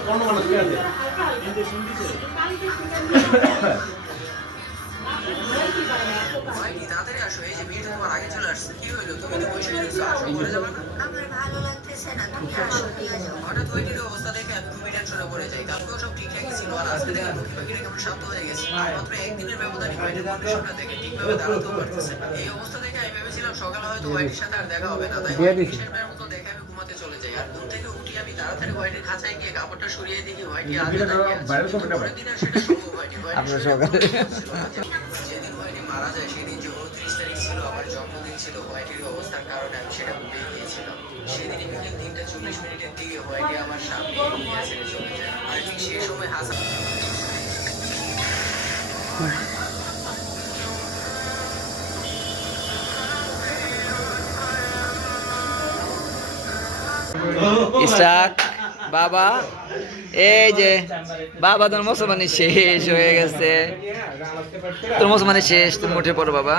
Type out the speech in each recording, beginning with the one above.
কোন মানুষ তাড়াতাড়ি আসো এই যে বিয়েটা তোমার আগে চলে আসছে কি হইল তুমি তো বসে আসো। না, তুমি আসো হঠাৎ ওইটির অবস্থা যাই কালকেও সব ঠিকঠাকই ছিল আর আজকে দেখে মুখ পাখিটা কেমন শান্ত হয়ে গেছে মাত্র একদিনের ব্যবধানে হোয়াইটের কন্ডিশনটা দেখে ঠিকভাবে দাঁড়াতেও পারতেছে এই অবস্থা দেখে আমি ভেবেছিলাম সকালে হয়তো হোয়াইটের সাথে আর দেখা হবে না তাই মেয়ের মতো দেখে আমি ঘুমাতে চলে যাই। আর ঘুম থেকে উঠি আমি তাড়াতাড়ি হোয়াইটের খাঁচায় গিয়ে কাপড়টা সরিয়ে দেখি হোয়াইটি আগে দাঁড়িয়ে দিন আর সেটা সম্ভব হয়নি। হোয়াইটি আপনার শরীরে সকালে-। যেদিন হোয়াইটি মারা যায় সেদিন যে উনত্রিশ তারিখ ছিল আমার জন্মদিন ছিল হোয়াইটির অবস্থার কারণে আমি সেটা ভুলে গিয়েছিলাম। সেদিনই বিকেল তিনটা চল্লিশ মিনিটের দিকে হোয়াইটি আমার সামনে ছেড়ে বাবা, এই যে, বাবা, তোর মুসলমানি শেষ হয়ে গেছে। তোর মুসলমানি শেষ তুমি উঠে পড়ো বাবা।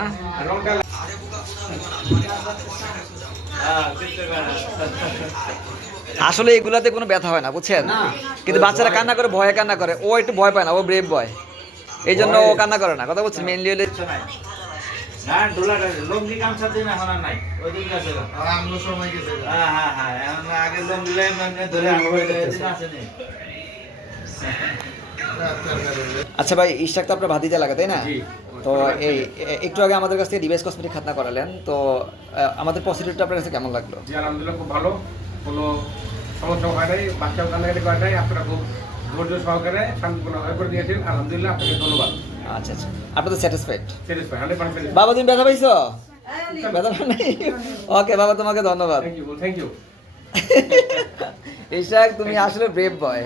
আসলে এগুলাতে কোনো ব্যথা হয় না বুঝছেন? কিন্তু বাচ্চারা কান্না করে ভয়ে কান্না করে। ও একটু ভয় পায় না ও ব্রেভ বয় এই জন্য ও কান্না করে না কথা বলছি মেনলি হলে হ্যাঁ হ্যাঁ হ্যাঁ দিন আছে নি। আচ্ছা ভাই ইশাক তো আপনার ভাতিজা লাগে তাই না? জি। তো এই একটু আগে আমাদের কাছ থেকে ডিভাইস কসমেটিক খাতনা করালেন তো আমাদের পসিটিভটা আপনার কাছে কেমন লাগল? জি আলহামদুলিল্লাহ খুব ভালো। কোনো সমস্যা হয় নাই বাচ্চাও কান্নাকাটি করে নাই আপনারা খুব ধৈর্য সহকারে শান্তিপূর্ণভাবে করে দিয়েছেন। আলহামদুলিল্লাহ আপনাকে ধন্যবাদ। আচ্ছা আচ্ছা। আপনার তো স্যাটিসফাইড স্যাটিসফাই হান্ড্রেড পার্সেন্ট বাবা তুমি ব্যথা পাইছো? ব্যথা পাই নাই ওকে বাবা তোমাকে ধন্যবাদ। Thank you thank you Ishaq তুমি আসলে ব্রেভ বয়